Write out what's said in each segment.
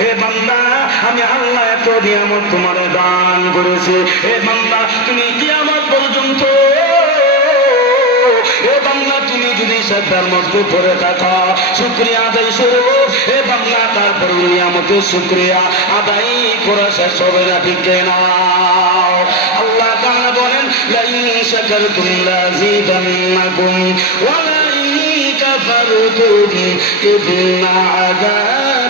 হে বান্দা, আমি আল্লাহ এত নিয়ামত তোমার দান করেছি। হে বান্দা, তুমি কিয়ামত পর্যন্ত হে বাংলা তুমি যদি শ্রদ্ধার মধ্যে পড়ে থাকা, শুক্রিয়া আদায় শুরু। হে বাংলা তারপর নিয়ামতের শুক্রিয়া আদায় করা শেষ হবে না, ঠিক না আল্লাহ তাআলা বলেন, লাইন শাকারতুম লাযিদান্নাকুম ওয়া লাইন কাফারতুম ইন্না আযাবি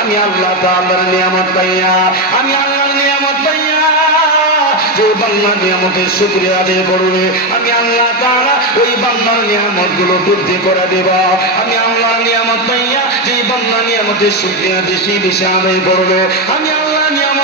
আমি আল্লাহ তাআলার নিয়ামত পাইয়া, আমি আল্লাহর নিয়ামত পাইয়া যে বান্দার নিয়ামতের শুকরিয়া আদায় করবে আমি আল্লাহ তাআলা ওই বান্দার নিয়ামতগুলো বৃদ্ধি করে দেব। আমি আল্লাহর নিয়ামত পাইয়া যে বান্দার নিয়ামতের শুকরিয়া বেশি বেশি আদায় করবে আমি আল্লাহ নিয়ামত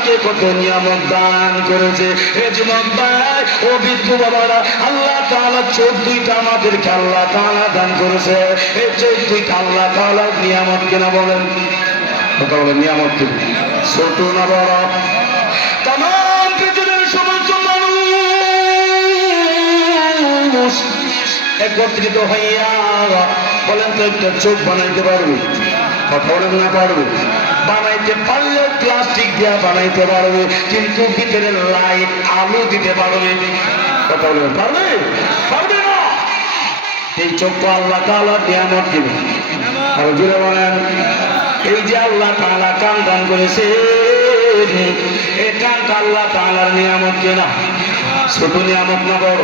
আমাকে কত নিয়ামত দান করেছে। হে যুবক ভাই, ও বিন্দু বাবারা, আল্লাহ তাআলা চোদ্দটা আমাদেরকে আল্লাহ তাআলা দান করেছে। এই চোদ্দটা আল্লাহ তাআলার নিয়ামত কিনা বলেন। কথা বলেন, নিয়ামত কি? ছোট না বড়? তাম পৃথিবীর সমস্ত মানুষ একত্রিত হইয়া বলেন তো একটা চোখ বানাইতে পারবে? কথা বলেন না পারবে? বানাইতে পারলেও প্লাস্টিক দিয়া বানাইতে পারবে, কিন্তু ভিতরে লাইট আলো দিতে পারবে। কথা বলেন, পারবে? পারবে না? এই চোখ আল্লাহ তাআলা নিয়ামত দিবে। আর জুড়ে বলেন, এই যে আল্লাহ তাআলা কান দান করেছে কানটা আল্লাহ তাআলার নিয়ামত কেনা? ছোট নিয়ামত না বড়?